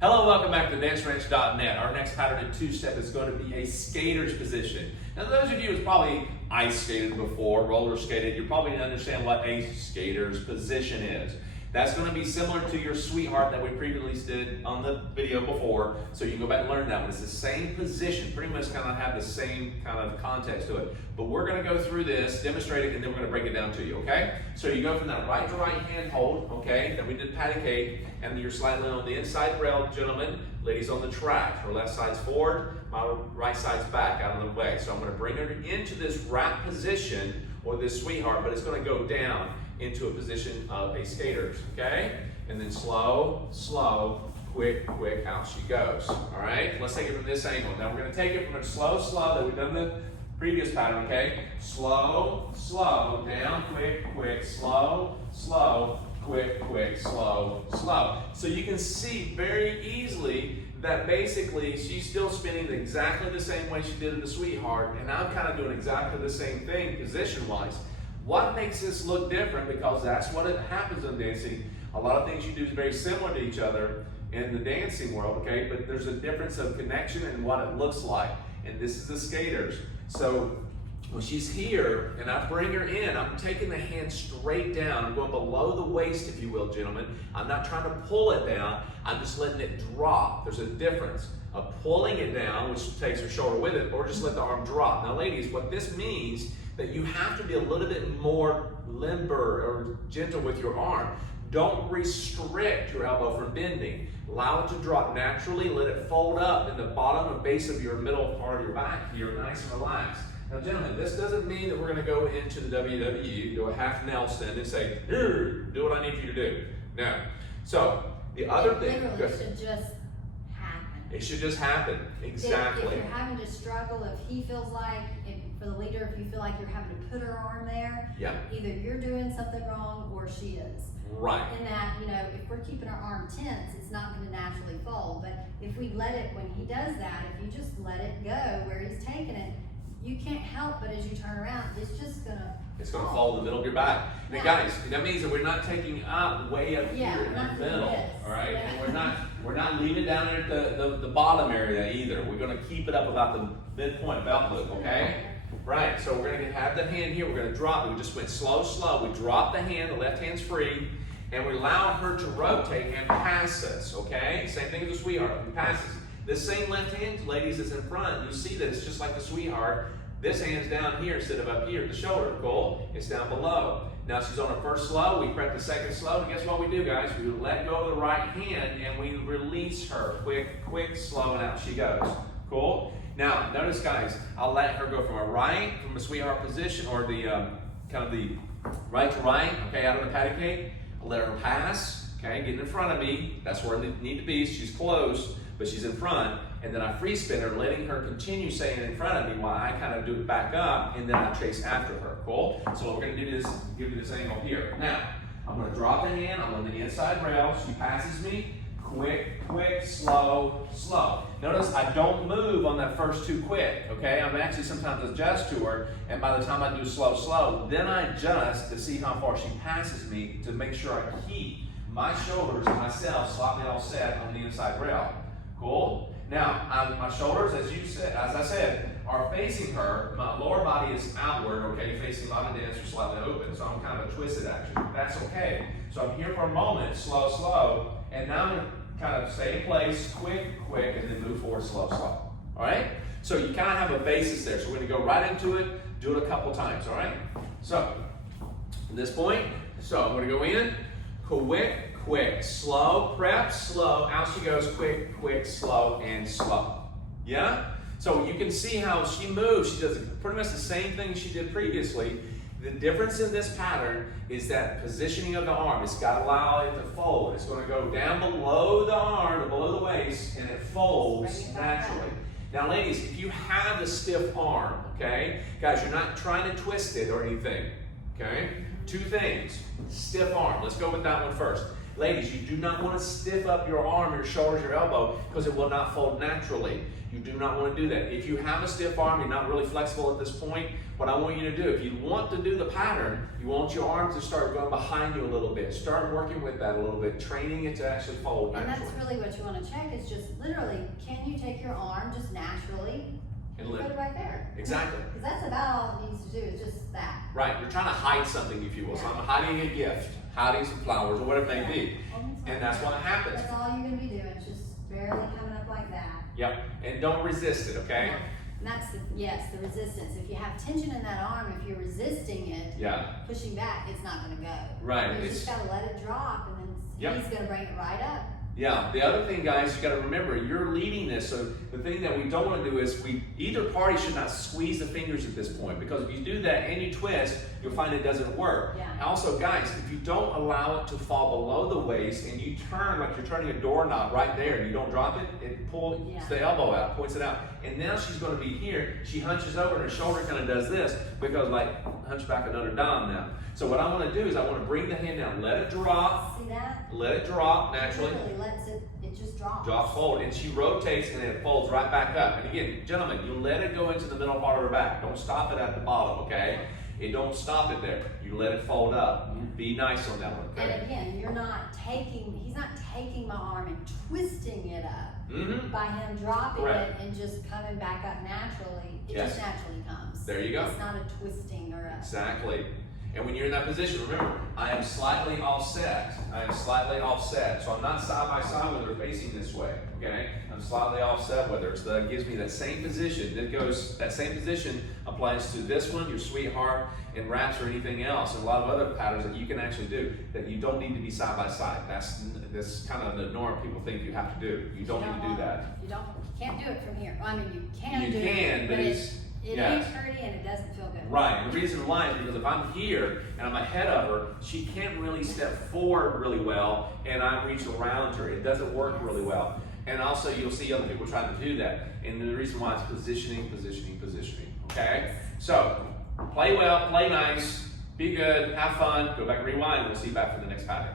Hello, welcome back to danceranch.net. Our next pattern in two-step is going to be a skater's position. Now, those of you who's probably ice skated before, roller skated, you probably understand what a skater's position is. That's going to be similar to your sweetheart that we previously did on the video before, so you can go back and learn that one. It's the same position, pretty much kind of have the same kind of context to it. But we're going to go through this, demonstrate it, and then we're going to break it down to you, okay? So you go from that right to right hand hold, okay, that we did patty cake, and you're slightly on the inside rail, gentlemen, ladies on the track. Her left side's forward, my right side's back, out of the way. So I'm going to bring her into this wrap position, or this sweetheart, but it's going to go down into a position of a skater's, okay? And then slow, slow, quick, quick, out she goes. All right, let's take it from this angle. Now we're gonna take it from a slow, slow that we've done the previous pattern, okay? Slow, slow, down, quick, quick, slow, slow, quick, quick, slow, slow. So you can see very easily that basically she's still spinning exactly the same way she did in the sweetheart, and I'm kind of doing exactly the same thing position-wise. What makes this look different, because that's what it happens in dancing. A lot of things you do is very similar to each other in the dancing world, okay? But there's a difference of connection and what it looks like. And this is the skaters. So when she's here and I bring her in, I'm taking the hand straight down. I'm going below the waist, if you will, gentlemen. I'm not trying to pull it down. I'm just letting it drop. There's a difference of pulling it down, which takes her shoulder with it, or just let the arm drop. Now, ladies, what this means that you have to be a little bit more limber or gentle with your arm. Don't restrict your elbow from bending. Allow it to drop naturally. Let it fold up in the bottom and base of your middle part of your back here, nice and relaxed. Now, gentlemen, this doesn't mean that we're going to go into the WWE, do a half Nelson, and say, here, do what I need you to do. No. So, the other thing. Literally should just happen. It should just happen. Exactly. If you're having to struggle, if he feels like, for the leader, if you feel like you're having to put her arm there, yeah, either you're doing something wrong or she is. Right. In that, you know, if we're keeping our arm tense, it's not going to naturally fold. But if we let it, when he does that, if you just let it go where he's taking it, you can't help but as you turn around, it's just going to fold the middle of your back. Now, yeah. guys, that means that we're not taking up way up yeah, here in the middle, all right? Yeah. And we're not leaving it down at the bottom area either. We're going to keep it up about the midpoint belt loop, okay? Right, so we're going to have the hand here, we're going to drop it. We just went slow, slow. We drop the hand, the left hand's free, and we allow her to rotate and pass us, okay? Same thing as the sweetheart, we pass us. This same left hand, ladies, is in front. You see that it's just like the sweetheart. This hand's down here instead of up here at the shoulder, cool? It's down below. Now she's on her first slow, we prep the second slow, and guess what we do, guys? We let go of the right hand and we release her. Quick, quick, slow, and out she goes. Cool? Now, notice, guys, I'll let her go from a sweetheart position, or the kind of the right to right, okay, out of the patty cake. I'll let her pass, okay, getting in front of me. That's where I need to be. She's close, but she's in front. And then I free spin her, letting her continue staying in front of me while I kind of do it back up, and then I chase after her, cool? So what we're gonna do is give you this angle here. Now, I'm gonna drop the hand, I'm on the inside rail, she passes me, quick, quick, slow, slow. Notice I don't move on that first two quick, okay? I'm actually sometimes adjust to her, and by the time I do slow, slow, then I adjust to see how far she passes me to make sure I keep my shoulders and myself slightly all set on the inside rail. Cool? Now, my shoulders, as I said, are facing her. My lower body is outward, okay, facing a lot of dancers slightly open, so I'm kind of a twisted action. That's okay. So I'm here for a moment, slow, slow, and now I'm going to kind of stay in place, quick, quick, and then move forward, slow, slow. All right? So you kind of have a basis there. So we're going to go right into it, do it a couple times, all right? So, at this point, I'm going to go in, quick, quick, slow, prep, slow, out she goes, quick, quick, slow, and slow. Yeah? So you can see how she moves. She does pretty much the same thing she did previously. The difference in this pattern is that positioning of the arm. It's got to allow it to fold. It's going to go down below the arm, below the waist, and it folds naturally. Now, ladies, if you have a stiff arm, okay, guys, you're not trying to twist it or anything, okay? Two things. Stiff arm. Let's go with that one first. Ladies, you do not want to stiff up your arm, your shoulders, your elbow, because it will not fold naturally. You do not want to do that. If you have a stiff arm, you're not really flexible at this point, what I want you to do, if you want to do the pattern, you want your arm to start going behind you a little bit. Start working with that a little bit, training it to actually fold naturally. And that's really what you want to check is just literally, can you take your arm just naturally and put it right there? Exactly. Because that's about all it needs to do is just that. Right, you're trying to hide something, if you will. So I'm hiding a gift, hiding some flowers, or whatever it may be. And that's what happens. That's all you're going to be doing, it's just barely coming up like that. Yep, and don't resist it, okay? And that's the resistance. If you have tension in that arm, if you're resisting it, pushing back, it's not going to go. Right. You just got to let it drop, and then he's going to bring it right up. Yeah, the other thing, guys, you got to remember, you're leading this, so the thing that we don't want to do is either party should not squeeze the fingers at this point, because if you do that and you twist, you'll find it doesn't work. Yeah. Also, guys, if you don't allow it to fall below the waist and you turn like you're turning a doorknob right there and you don't drop it, it pulls the elbow out, points it out. And now she's going to be here, she hunches over and her shoulder kind of does this, because like hunchback of Notre Dame now. So what I want to do is I want to bring the hand down, let it drop. See that? Let it drop naturally. It really lets it just drops. Drop, fold, and she rotates and then it folds right back up. And again, gentlemen, you let it go into the middle part of her back. Don't stop it at the bottom, okay? It don't stop it there. You let it fold up. Be nice on that one, okay? And again, he's not taking my arm and twisting it up by him dropping it and just coming back up naturally. It just naturally comes. There you go. It's not a twisting or a... Exactly. And when you're in that position, remember, I am slightly offset. I am slightly offset. So I'm not side by side with her facing this way, okay? I'm slightly offset with her. So that gives me that same position. That same position applies to this one, your sweetheart, and wraps or anything else, and a lot of other patterns that you can actually do that you don't need to be side by side. That's kind of the norm people think you have to do. You don't need to do that. You can't do it from here. I mean, you can do it. You can, but it ain't pretty and it doesn't feel good. Right, and the reason why is because if I'm here and I'm ahead of her, she can't really step forward really well and I reach around her. It doesn't work really well. And also you'll see other people trying to do that. And the reason why is positioning, positioning, positioning. Okay? So, play well, play nice, be good, have fun, go back and rewind, we'll see you back for the next pattern.